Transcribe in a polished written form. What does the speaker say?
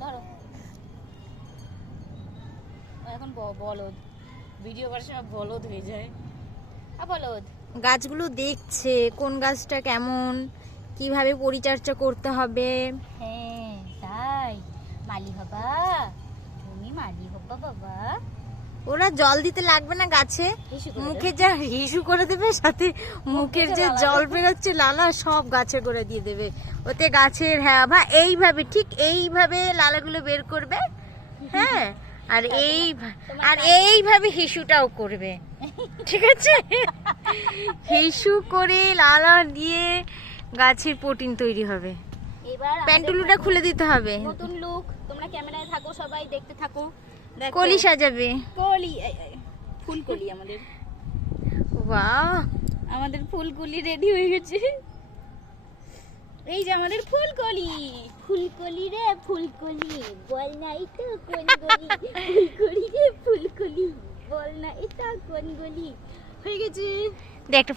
ধরো এখন বলদ ভিডিও করার সময় বলদ হয়ে যায়। বলদ গাছগুলো দেখছে কোন গাছটা কেমন, কিভাবে পরিচর্যা করতে হবে। হ্যাঁ তাই মালি হবা, তুমি মালি হবা বাবা। ওরা জল দিতে লাগবে না গাছে, মুখে যা হিসু করে দেবে, সাথে মুখের যে জল বেরোচ্ছে লালা সব গাছে করে দিয়ে দেবে। ওতে গাছের হ্যাঁ ভাই এইভাবে ঠিক এইভাবে লালাগুলো বের করবে। হ্যাঁ আর এইভাবে হিসুটাও করবে, ঠিক আছে? হিসু করে লালা দিয়ে গাছের প্রোটিন তৈরি হবে। এবার প্যান্টুলুটা খুলে দিতে হবে। নতুন লুক, তোমরা ক্যামেরায় থাকো, সবাই দেখতে থাকো। কলি সাজাবে, কলি ফুলকলি আমাদের। বাহ, আমাদের ফুলকলি রেডি হয়ে গেছে। এই যে আমাদের ফুলকলি। ফুলকলি রে ফুলকলি, বল না এটা কোন গলি। ফুলকলি রে ফুলকলি, বল না এটা কোন গলি। হয়ে গেছে। দেখ একটা